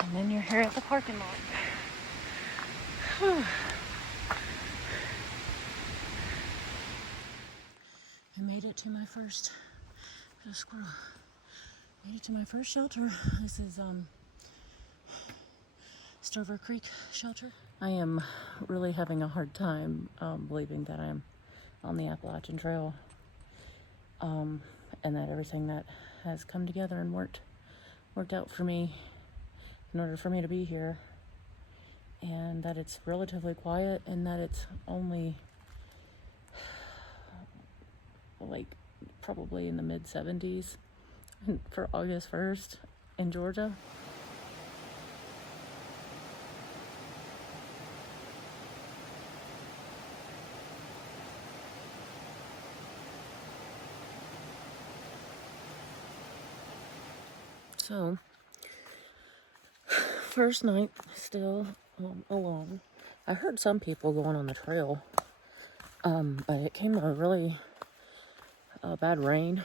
And then you're here at the parking lot. Whew. I made it to my first squirrel. Made it to my first shelter. This is Stover Creek shelter. I am really having a hard time believing that I'm on the Appalachian Trail, and that everything that has come together and worked out for me in order for me to be here, and that it's relatively quiet, and that it's only like probably in the mid 70s for August 1st in Georgia. So, first night, still alone. I heard some people going on the trail, but it came a really bad rain,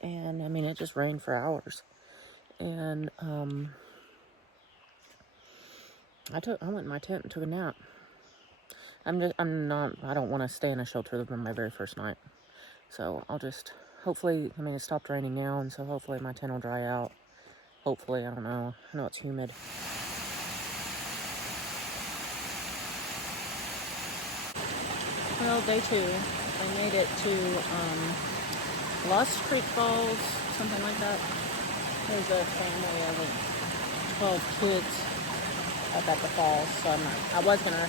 and I mean, it just rained for hours. And I went in my tent and took a nap. I don't want to stay in a shelter on my very first night. So I'll just, hopefully, I mean, it stopped raining now, and so hopefully my tent will dry out. Hopefully, I don't know. I know it's humid. Well, day 2, I made it to Lost Creek Falls, something like that. There's a family of 12 kids up at the falls, so I was going to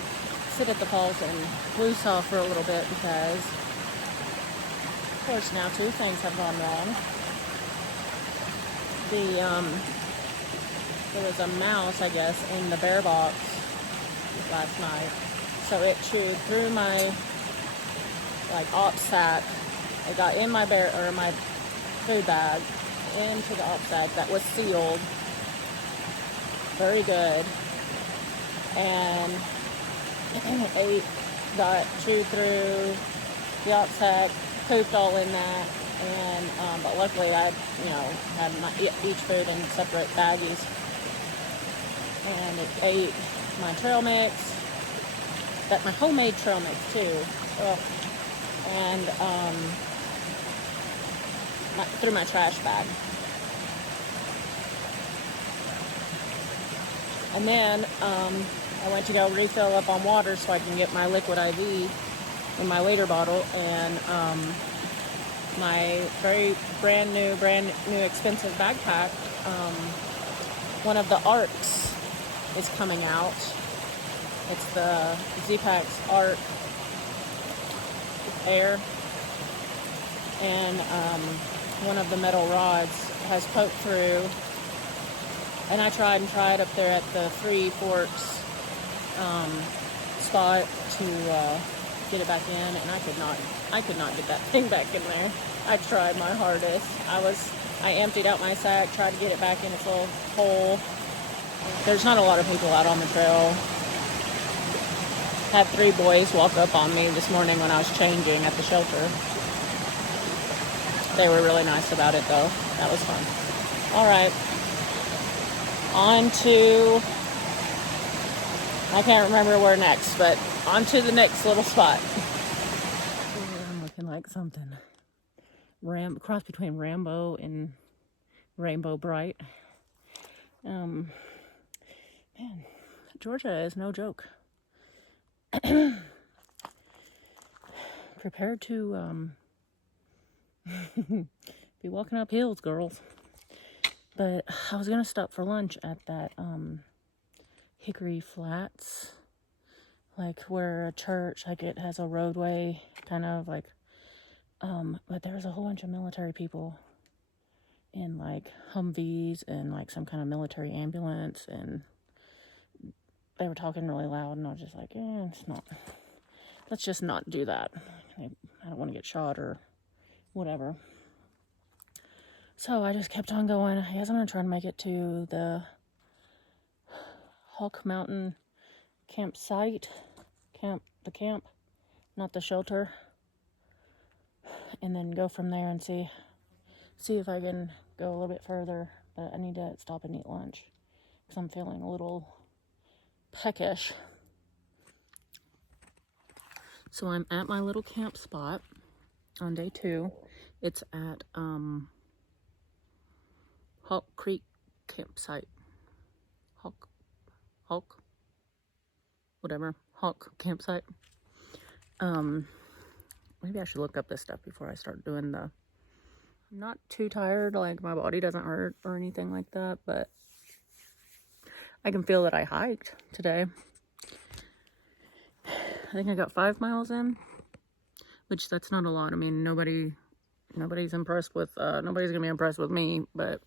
sit at the falls and loose off for a little bit because, of course, now 2 things have gone wrong. There was a mouse, I guess, in the bear box last night, so it chewed through my op sack. It got in my my food bag into the op sack that was sealed very good, and got chewed through the op sack, pooped all in that, and but luckily I had each food in separate baggies, and it ate my trail mix, my homemade trail mix too. And through my trash bag. And then I went to go refill up on water so I can get my liquid IV in my water bottle, and my very brand new expensive backpack, one of the ARCs is coming out. It's the Z-Packs ARC Air, and one of the metal rods has poked through, and I tried up there at the Three Forks spot to get it back in, and I could not get that thing back in there. I tried my hardest. I emptied out my sack, tried to get it back in its little hole. There's not a lot of people out on the trail. Had 3 boys walk up on me this morning when I was changing at the shelter. They were really nice about it, though. That was fun. All right. On to, I can't remember where next, but on to the next little spot. I'm looking like something. Cross between Rambo and Rainbow Bright. Man, Georgia is no joke. Prepare to Be walking up hills, girls. But I was gonna stop for lunch at that Hickory Flats, like where a church, like it has a roadway, kind of like, but there was a whole bunch of military people in like Humvees and like some kind of military ambulance, and they were talking really loud, and I was just like, let's just not do that. I don't want to get shot or whatever. So I just kept on going. I guess I'm gonna try to make it to the Hawk Mountain campsite, the camp, not the shelter, and then go from there and see if I can go a little bit further. But I need to stop and eat lunch because I'm feeling a little peckish. So I'm at my little camp spot on day 2. It's at Hawk Creek campsite. Hawk campsite. Maybe I should look up this stuff before I start doing the... I'm not too tired, like my body doesn't hurt or anything like that, but I can feel that I hiked today. I think I got 5 miles in, which that's not a lot. I mean, nobody's impressed with, nobody's gonna be impressed with me, but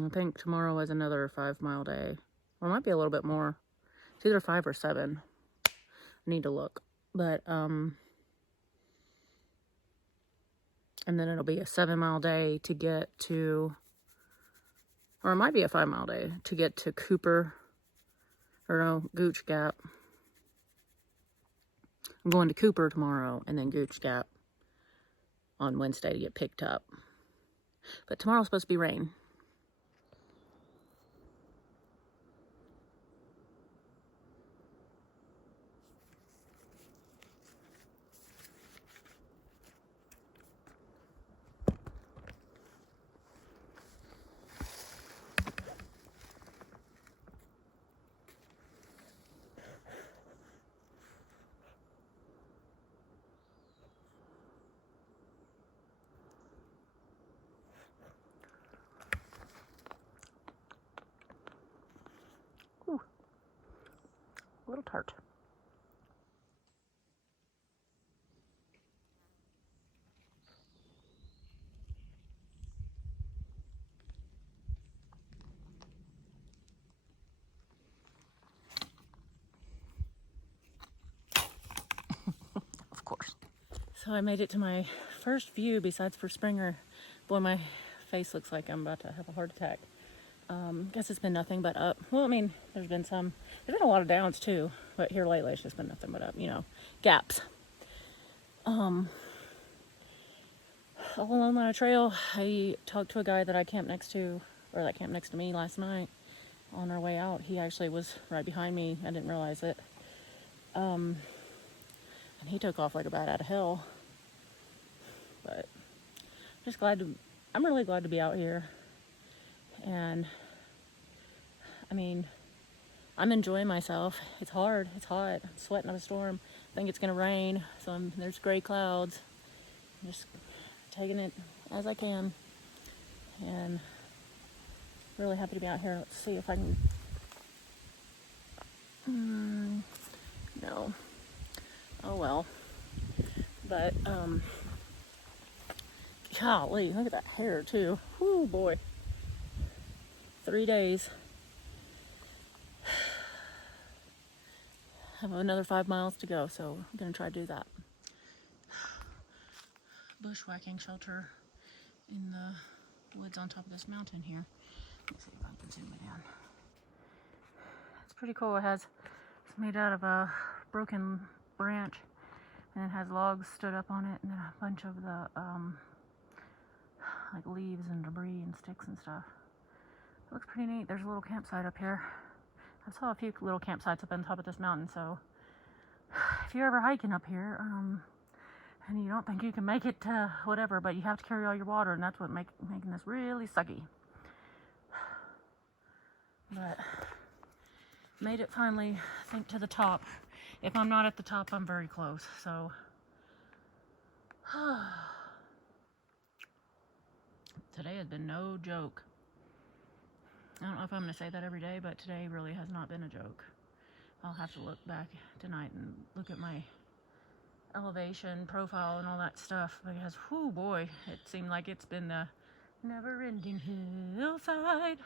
I think tomorrow is another 5-mile day. Or it might be a little bit more. It's either 5 or 7. I need to look. But, and then it'll be a 7-mile day to get to, or it might be a 5-mile day to get to Gooch Gap. I'm going to Cooper tomorrow and then Gooch Gap on Wednesday to get picked up. But tomorrow's supposed to be rain. Ooh, a little tart. Of course. So I made it to my first view besides for Springer. Boy, my face looks like I'm about to have a heart attack. Guess it's been nothing but up. Well, I mean, there's been a lot of downs too, but here lately it's just been nothing but up, gaps. All alone on a trail, I talked to a guy that I camped next to, or that camped next to me last night on our way out. He actually was right behind me. I didn't realize it. And he took off like a bat out of hell. But I'm really glad to be out here. And I mean, I'm enjoying myself. It's hard, it's hot, I'm sweating up a storm. I think it's gonna rain, so there's gray clouds. I'm just taking it as I can. And really happy to be out here. Let's see if I can... No. Oh well. But, golly, look at that hair too. Whoo, boy. 3 days. I have another 5 miles to go, so I'm gonna try to do that. Bushwhacking shelter in the woods on top of this mountain here. Let's see if I can zoom it in. It's pretty cool. It's made out of a broken branch, and it has logs stood up on it, and then a bunch of the like leaves and debris and sticks and stuff. It looks pretty neat. There's a little campsite up here. I saw a few little campsites up on top of this mountain, so if you're ever hiking up here, and you don't think you can make it to whatever, but you have to carry all your water, and that's what making this really sucky. But made it finally, I think, to the top. If I'm not at the top, I'm very close. So today has been no joke. I don't know if I'm going to say that every day, but today really has not been a joke. I'll have to look back tonight and look at my elevation profile and all that stuff, because whoo boy, it seemed like it's been the never-ending hillside.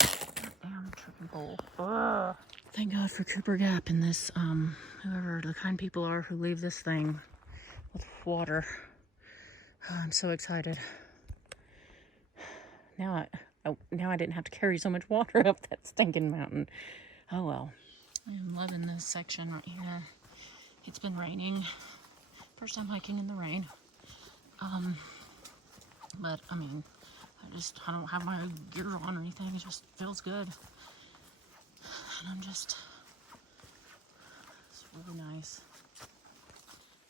Damn tripping pole. Ugh. Thank God for Cooper Gap and this whoever the kind people are who leave this thing with water. I'm so excited. Now I didn't have to carry so much water up that stinking mountain. Oh well. I'm loving this section right here. It's been raining. First time hiking in the rain. But I mean, I don't have my gear on or anything. It just feels good. And it's really nice.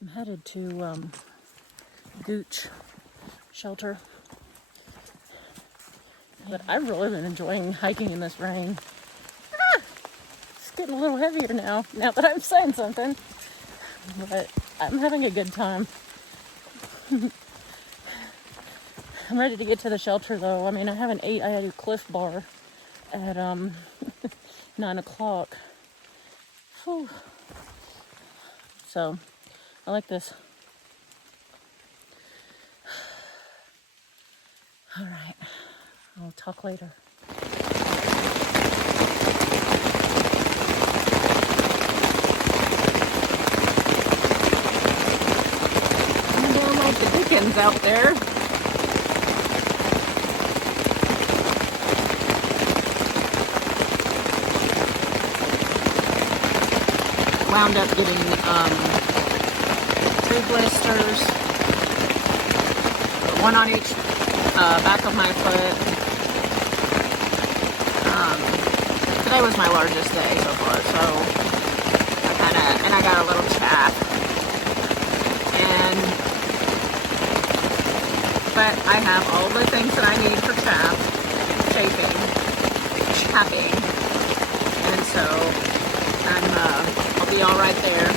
I'm headed to Gooch shelter. But I've really been enjoying hiking in this rain. It's getting a little heavier now that I'm saying something. But I'm having a good time. I'm ready to get to the shelter though. I mean, I haven't ate. I had a Cliff Bar at 9 o'clock. Whew. So, I like this. All right, I'll talk later. I'm doing like the Dickens out there. Wound up getting 2 blisters, one on each back of my foot. Today was my largest day so far, so I got a little chafe. But I have all the things that I need for chapping, and so I'll be all right there.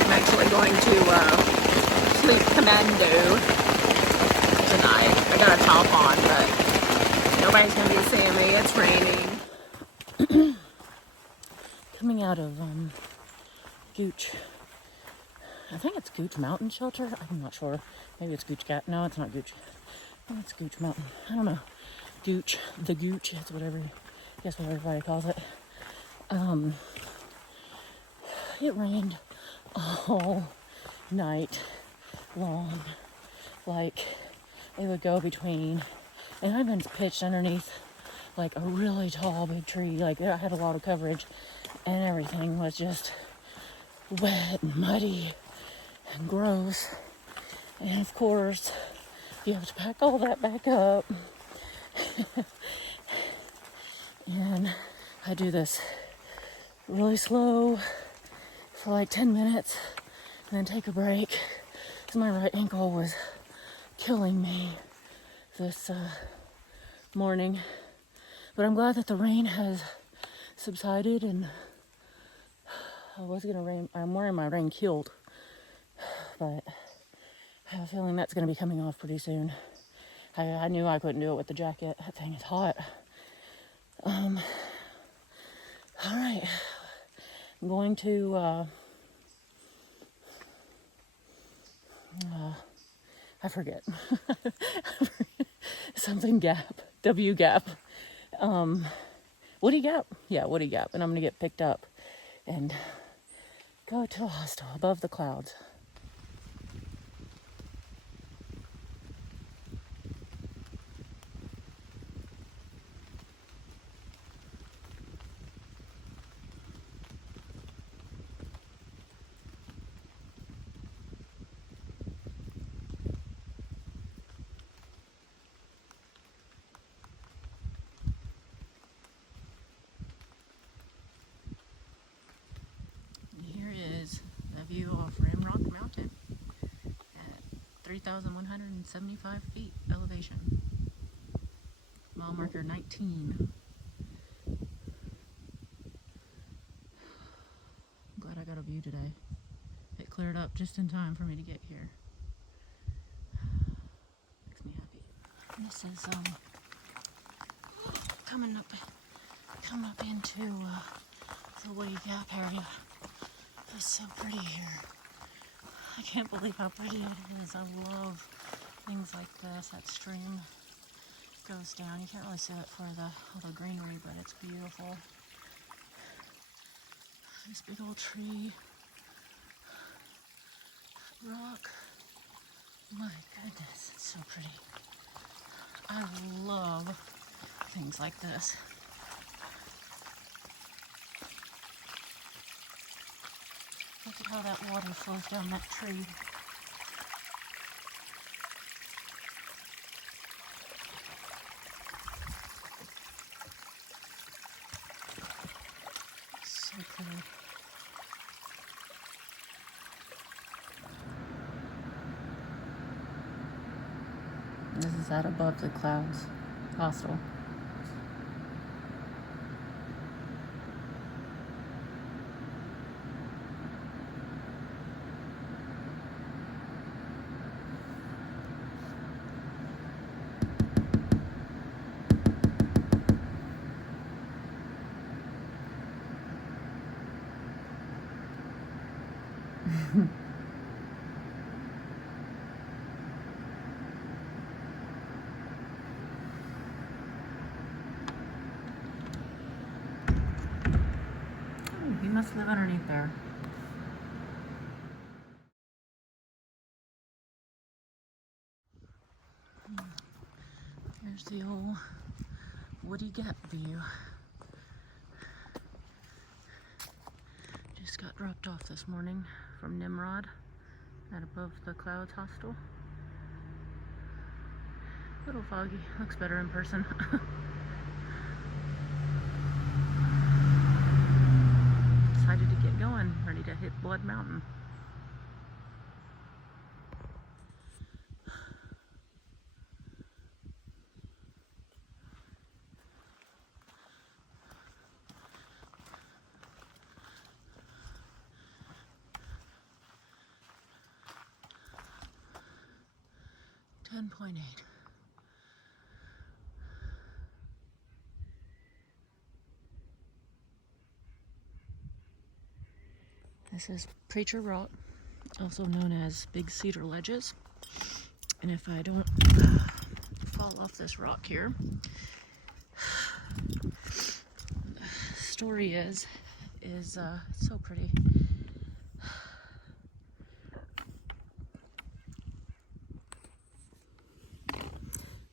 I'm actually going to sleep commando tonight. I got a top on, but nobody's going to be seeing me. It's raining. Coming out of Gooch. I think it's Gooch Mountain Shelter. I'm not sure. Maybe it's Gooch Gap. No, it's not Gooch. I think it's Gooch Mountain. I don't know. Gooch. The Gooch. It's whatever. I guess what everybody calls it. It rained all night long. Like, it would go between, and I've been pitched underneath like a really tall big tree. Like, I had a lot of coverage, and everything was just wet and muddy and gross. And of course, you have to pack all that back up. And I do this really slow for like 10 minutes and then take a break, because my right ankle was killing me this morning. But I'm glad that the rain has subsided, and I'm wearing my rain kilt, but I have a feeling that's going to be coming off pretty soon. I knew I couldn't do it with the jacket. That thing is hot. All right. I'm going to, I forget. Something Gap. W Gap. Woody Gap? Yeah, Woody Gap. And I'm going to get picked up and go to a hostel above the clouds. Here is the view of Ramrock Mountain at 3,175 feet elevation. Mile marker 19. view today. It cleared up just in time for me to get here. Makes me happy. And this is coming up into the Woody Gap area. It's so pretty here. I can't believe how pretty it is. I love things like this. That stream goes down. You can't really see it for all the greenery, but it's beautiful. This big old tree, rock. My goodness, it's so pretty. I love things like this. Look at how that water flows down that tree. So pretty. This is at Above the Clouds hostel. He must live underneath there. Here's the old Woody Gap view. Just got dropped off this morning from Nimrod at Above the Clouds hostel. A little foggy. Looks better in person. Decided to get going, ready to hit Blood Mountain. .8. This is Preacher Rock, also known as Big Cedar Ledges. And if I don't fall off this rock here, the story is so pretty.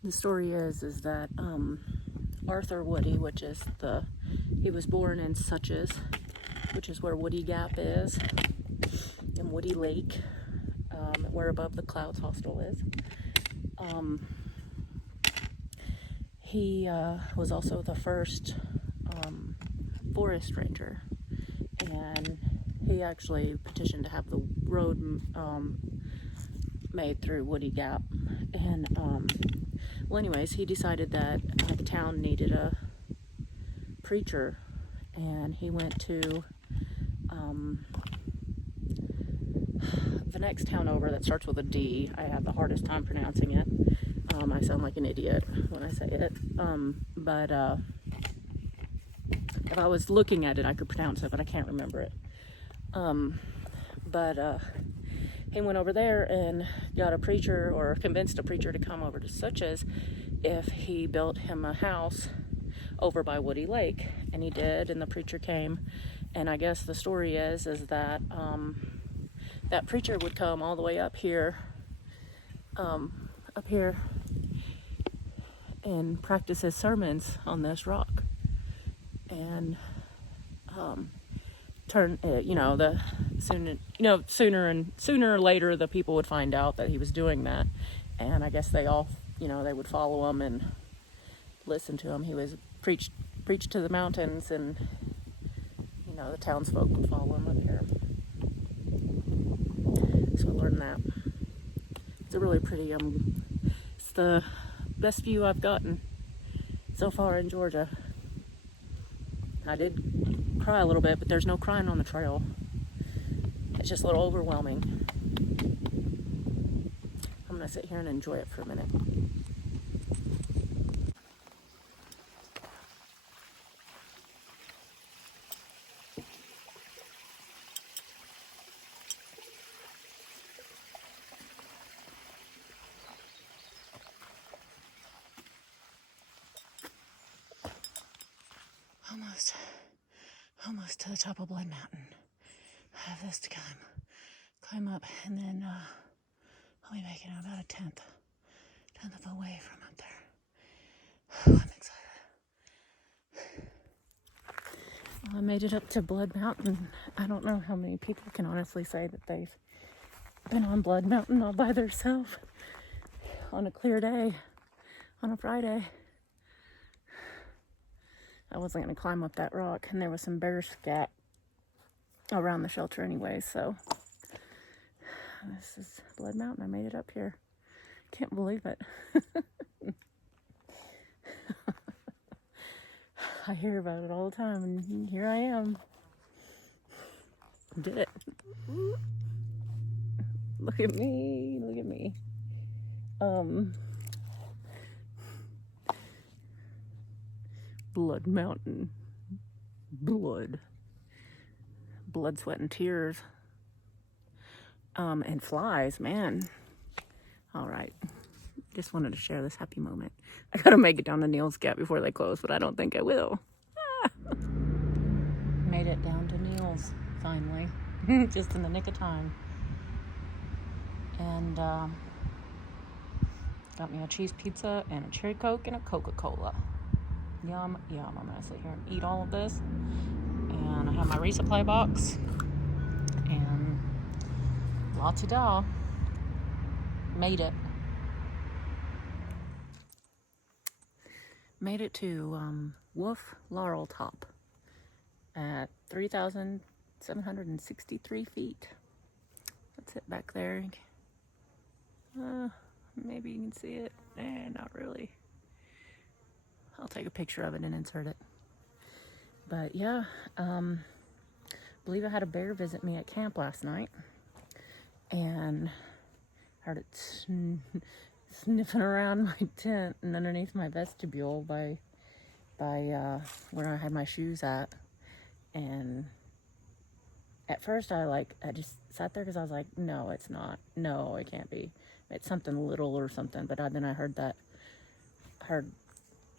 The story is that Arthur Woody, he was born in Suches, which is where Woody Gap is, and Woody Lake, where Above the Clouds hostel is. He was also the first forest ranger, and he actually petitioned to have the road made through Woody Gap. And well, anyways, he decided that the town needed a preacher, and he went to the next town over that starts with a D. I have the hardest time pronouncing it. I sound like an idiot when I say it. But if I was looking at it, I could pronounce it, but I can't remember it. He went over there and got a preacher, or convinced a preacher to come over to Suches if he built him a house over by Woody Lake. And he did, and the preacher came. And I guess the story is that that preacher would come all the way up here and practice his sermons on this rock. And sooner or later the people would find out that he was doing that, and I guess they all, they would follow him and listen to him. He was preached to the mountains, and the townsfolk would follow him up here. So I learned that. It's a really pretty. It's the best view I've gotten so far in Georgia. I did cry a little bit, but there's no crying on the trail. It's just a little overwhelming. I'm gonna sit here and enjoy it for a minute. Almost to the top of Blood Mountain. I have this to climb up, and then I'll be making about a tenth of the way from up there. I'm excited. Well, I made it up to Blood Mountain. I don't know how many people can honestly say that they've been on Blood Mountain all by themselves on a clear day, on a Friday. I wasn't going to climb up that rock, and there was some bear scat around the shelter anyway, so this is Blood Mountain. I made it up here. Can't believe it. I hear about it all the time, and here I am. Did it. Look at me, look at me. Blood Mountain. Blood, sweat, and tears. And flies, man. All right. Just wanted to share this happy moment. I gotta make it down to Neil's Gap before they close, but I don't think I will. Made it down to Neil's, finally. Just in the nick of time. And got me a cheese pizza and a cherry Coke and a Coca-Cola. Yum, yum. I'm gonna sit here and eat all of this. And I have my resupply box. And la-ti-da. Made it. Made it to Wolf Laurel Top at 3,763 feet. That's it back there. Maybe you can see it. Not really. I'll take a picture of it and insert it. But yeah, believe I had a bear visit me at camp last night, and heard it sniffing around my tent and underneath my vestibule by where I had my shoes at. And at first I just sat there because I was like, no, it's not. No, it can't be. It's something little or something. But then I heard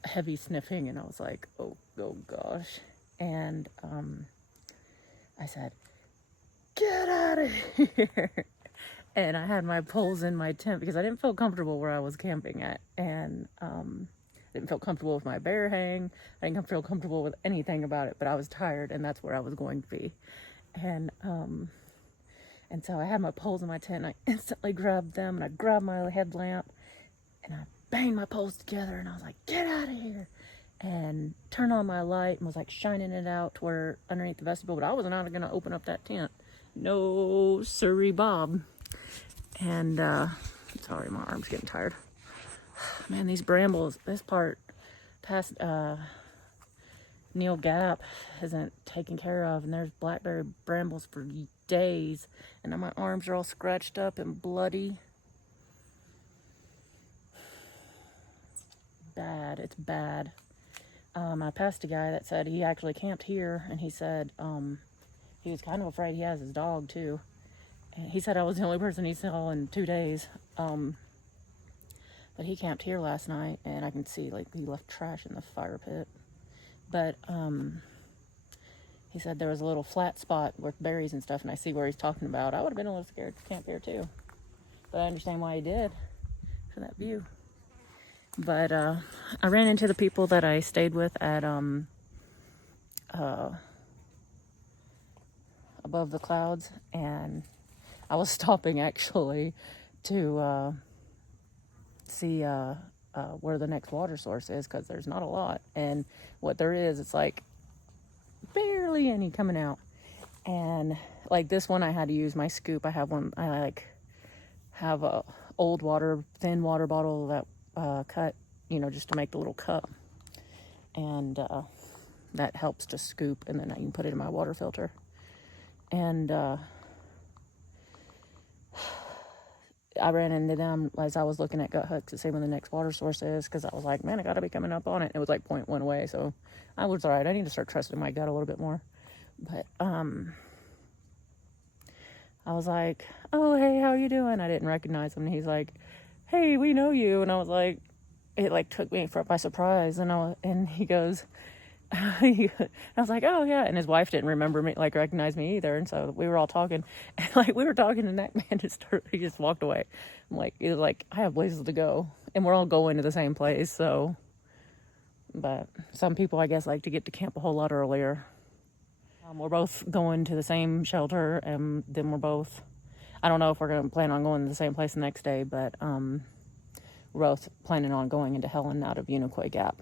heavy sniffing, and I was like, oh gosh. And I said, get out of here. And I had my poles in my tent because I didn't feel comfortable where I was camping at. And I didn't feel comfortable with my bear hang. I didn't feel comfortable with anything about it, but I was tired, and that's where I was going to be. And so I had my poles in my tent, and I instantly grabbed them, and I grabbed my headlamp, and I banged my poles together, and I was like, get out of here. And turned on my light and was like shining it out to where underneath the vestibule, but I was not going to open up that tent. No siree Bob. And sorry, my arm's getting tired. Man, these brambles, this part past Neil Gap isn't taken care of, and there's blackberry brambles for days, and now my arms are all scratched up and bloody. Bad, it's bad. I passed a guy that said he actually camped here, and he said he was kind of afraid. He has his dog too, and he said I was the only person he saw in 2 days. But he camped here last night, and I can see he left trash in the fire pit. But he said there was a little flat spot with berries and stuff, and I see where he's talking about. I would have been a little scared to camp there too, but I understand why he did, for that view. But I ran into the people that I stayed with at Above the Clouds, and I was stopping actually to see where the next water source is, because there's not a lot, and what there is, it's like barely any coming out. And like this one, I had to use my scoop. I have one. I have a old thin water bottle that cut, just to make the little cup, and that helps to scoop, and then I can put it in my water filter. And I ran into them as I was looking at Gut Hook to see when the next water source is, because I was like, man, I got to be coming up on it. It was like 0.1 away, so I was all right. I need to start trusting my gut a little bit more. But I was like, oh, hey, how you doing? I didn't recognize him. And he's like, hey, we know you. And I was like, it like took me by surprise. And he goes, I was like, oh yeah. And his wife didn't remember me, like recognize me either. And so we were all talking, and like we were talking, and that man he just walked away. I'm like, he was like, I have places to go, and we're all going to the same place. So, but some people, I guess, like to get to camp a whole lot earlier. We're both going to the same shelter, and then we're both, I don't know if we're going to plan on going to the same place the next day, but we're both planning on going into Helen out of Unicoi Gap.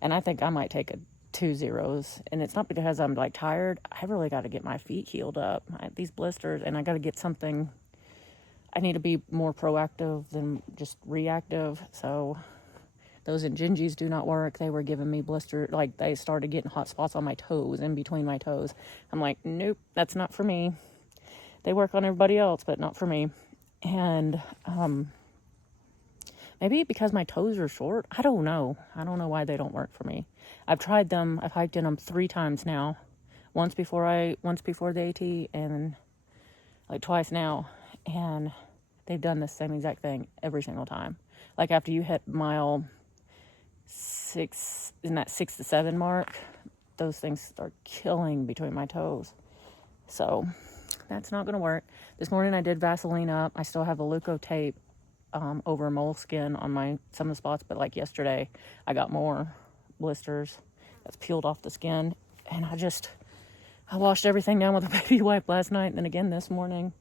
And I think I might take a 2 zeros, and it's not because I'm like tired. I really got to get my feet healed up. These blisters, and I got to get something. I need to be more proactive than just reactive. So those Injinjis do not work. They were giving me blister, like they started getting hot spots on my toes, in between my toes. I'm like, nope, that's not for me. They work on everybody else, but not for me. And maybe because my toes are short. I don't know. I don't know why they don't work for me. I've tried them. I've hiked in them 3 times now. Once before the AT, and like twice now. And they've done the same exact thing every single time. Like after you hit mile 6, in that 6 to 7 mark, those things start killing between my toes. So that's not going to work. This morning I did Vaseline up. I still have the Leuco tape over moleskin on some of the spots, but like yesterday I got more blisters that's peeled off the skin, and I washed everything down with a baby wipe last night and then again this morning,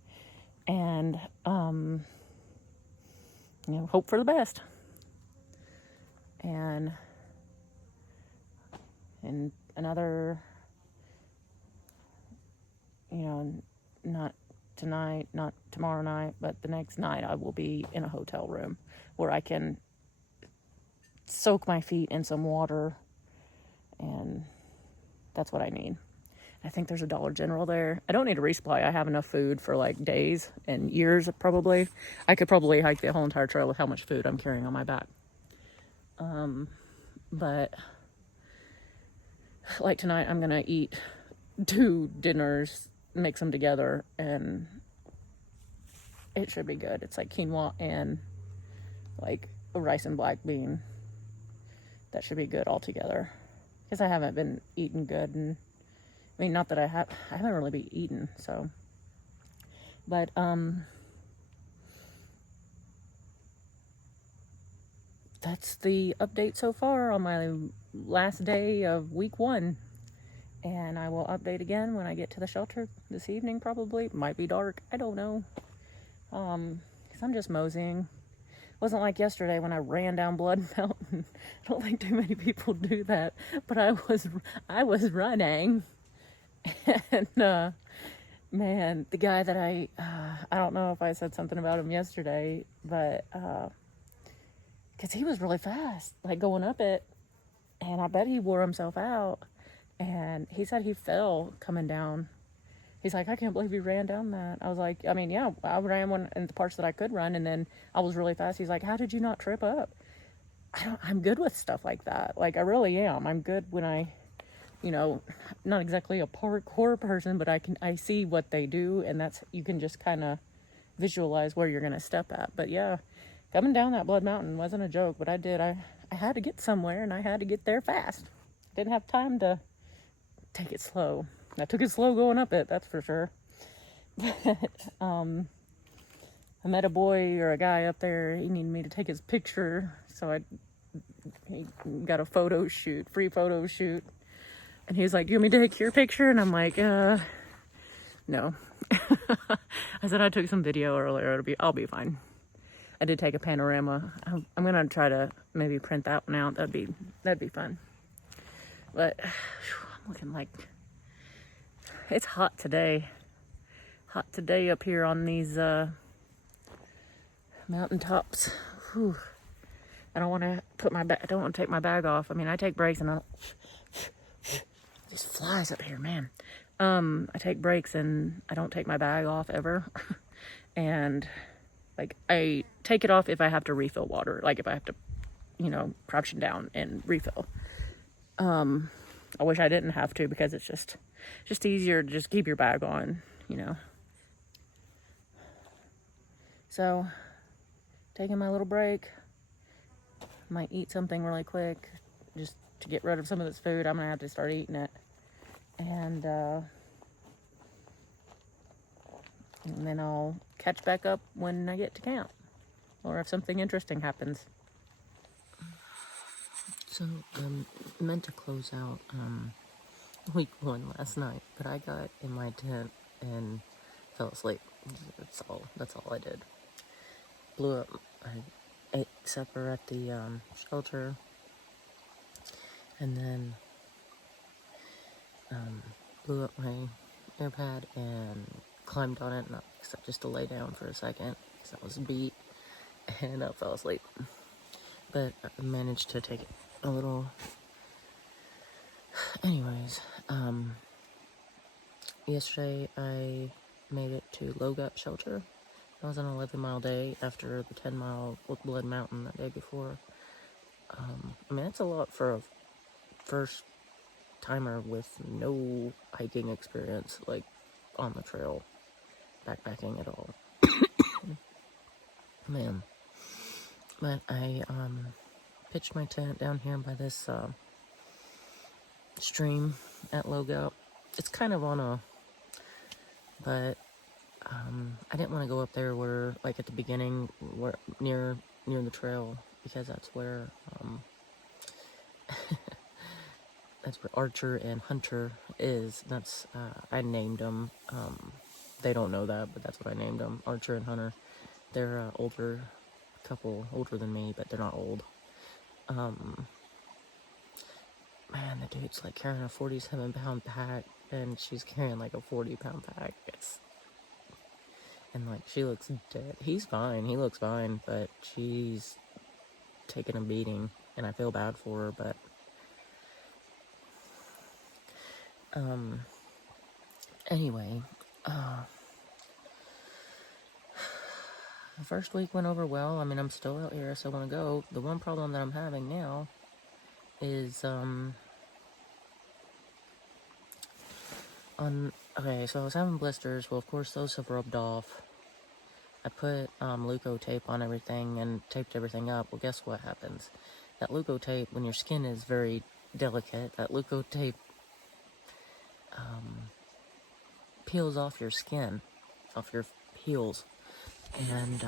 and hope for the best. And another, not tonight, not tomorrow night, but the next night I will be in a hotel room where I can soak my feet in some water, and that's what I need. I think there's a Dollar General there. I don't need a resupply. I have enough food for like days and years probably. I could probably hike the whole entire trail with how much food I'm carrying on my back. But like tonight I'm gonna eat 2 dinners, mix them together, and it should be good. It's like quinoa and like a rice and black bean. That should be good all together, because I haven't been eating good, and I mean, not that I haven't really been eating, so, but that's the update so far on my last day of week 1. And I will update again when I get to the shelter this evening, probably. It might be dark. I don't know. Because I'm just moseying. It wasn't like yesterday when I ran down Blood Mountain. I don't think too many people do that. But I was running. And, man, the guy that I don't know if I said something about him yesterday, but, because he was really fast, like going up it. And I bet he wore himself out. And he said he fell coming down. He's like, I can't believe you ran down that. I was like, I mean, yeah, I ran one in the parts that I could run, and then I was really fast. He's like, how did you not trip up? I'm good with stuff like that. Like, I really am. I'm good when I, not exactly a parkour person, but I see what they do, and you can just kind of visualize where you're going to step at. But yeah, coming down that Blood Mountain wasn't a joke, but I had to get somewhere, and I had to get there fast. Didn't have time to take it slow. I took it slow going up it, that's for sure. But I met a boy or a guy up there. He needed me to take his picture, so he got a free photo shoot. And he was like, "You want me to take your picture?" And I'm like, no. I said I took some video earlier. I'll be fine. I did take a panorama. I'm gonna try to maybe print that one out. That'd be fun. But I'm looking like it's hot today. Hot today up here on these mountaintops. Whew. I don't want to take my bag off. I mean, I take breaks and just flies up here, man. I take breaks and I don't take my bag off ever. And Like, I take it off if I have to refill water, like if I have to, crouching down and refill. I wish I didn't have to, because it's just easier to just keep your bag on, So, taking my little break. Might eat something really quick just to get rid of some of this food. I'm gonna have to start eating it. And then I'll catch back up when I get to camp, or if something interesting happens. So, meant to close out week 1 last night, but I got in my tent and fell asleep. That's all I did. Blew up. I ate supper at the shelter, and then blew up my AirPad and climbed on it, except just to lay down for a second because I was beat, and I fell asleep. But I managed to take a little. Anyways, yesterday I made it to Low Gap Shelter. That was an 11-mile day after the 10-mile Blood Mountain that day before. I mean, it's a lot for a first timer with no hiking experience, like on the trail, backpacking at all. Man. But I pitched my tent down here by this stream at Low Gap. It's kind of on a, but I didn't want to go up there where, like at the beginning, where near the trail, because that's where that's where Archer and Hunter is. That's I named them. They don't know that, but that's what I named them, Archer and Hunter. They're older couple, older than me, but they're not old. Man, the dude's like carrying a 47-pound pack, and she's carrying like a 40-pound pack. And like, she looks dead. He's fine, he looks fine, but she's taking a beating, and I feel bad for her, but anyway, the first week went over well. I mean, I'm still out here, so I want to go. The one problem that I'm having now is, okay, so I was having blisters. Well, of course, those have rubbed off. I put, Leuko tape on everything and taped everything up. Well, guess what happens? That Leuko tape, when your skin is very delicate, that Leuko tape, peels off your skin, off your heels. And,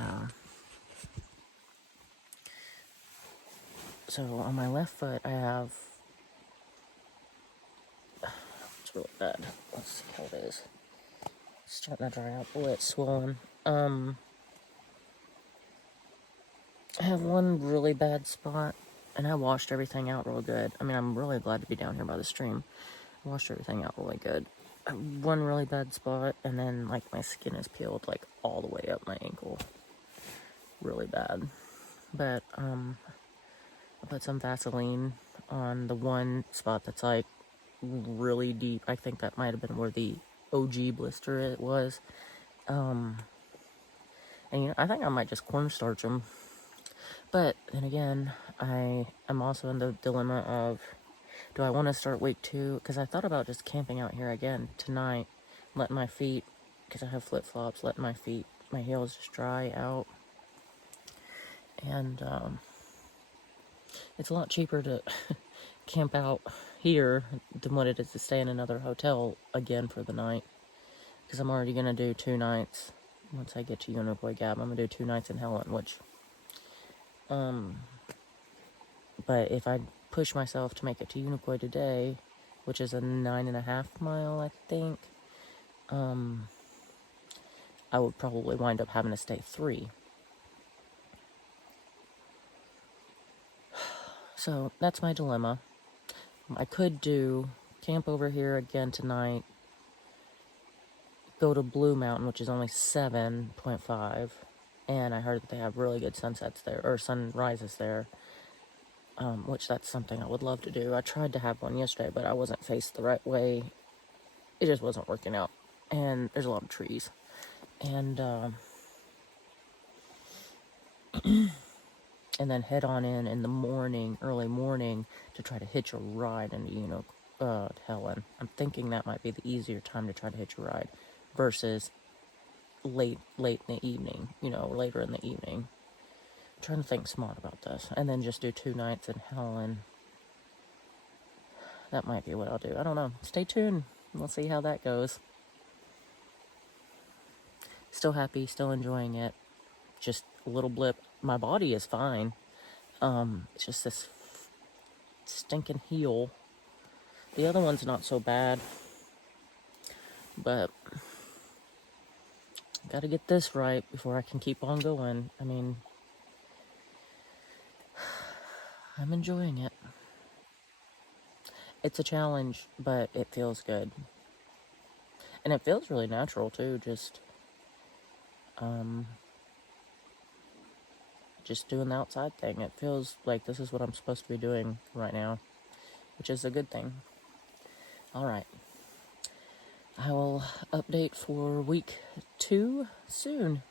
so on my left foot, I have, it's really bad. Let's see how it is. It's starting to dry out. Oh, it's swollen. I have one really bad spot, and I washed everything out real good. I mean, I'm really glad to be down here by the stream. I washed everything out really good. I have one really bad spot, and then, like, my skin is peeled, like, all the way up my ankle. Really bad. But, I put some Vaseline on the one spot that's, like, really deep. I think that might have been where the OG blister it was. And, I think I might just cornstarch them. But then again, I'm also in the dilemma of, do I want to start week 2? Because I thought about just camping out here again tonight, letting my feet, because I have flip-flops, letting my heels just dry out. And it's a lot cheaper to camp out here than what it is to stay in another hotel again for the night. Because I'm already going to do 2 nights. Once I get to Unicoi Gap, I'm going to do 2 nights in Helen, which, but if I push myself to make it to Unicoi today, which is a 9.5 mile, I think, I would probably wind up having to stay 3. So, that's my dilemma. I could camp over here again tonight, go to Blue Mountain, which is only 7.5, and I heard that they have really good sunsets there, or sunrises there, which that's something I would love to do. I tried to have one yesterday, but I wasn't faced the right way. It just wasn't working out, and there's a lot of trees, and, and then head on in the morning, early morning, to try to hitch a ride into, Helen. I'm thinking that might be the easier time to try to hitch a ride versus late in the evening, later in the evening. I'm trying to think smart about this. And then just do 2 nights in Helen. That might be what I'll do. I don't know. Stay tuned. We'll see how that goes. Still happy, still enjoying it. Just a little blip. My body is fine. It's just this stinking heel. The other one's not so bad. But gotta get this right before I can keep on going. I mean, I'm enjoying it. It's a challenge, but it feels good. And it feels really natural too, just doing the outside thing. It feels like this is what I'm supposed to be doing right now, which is a good thing. All right. I will update for week 2 soon.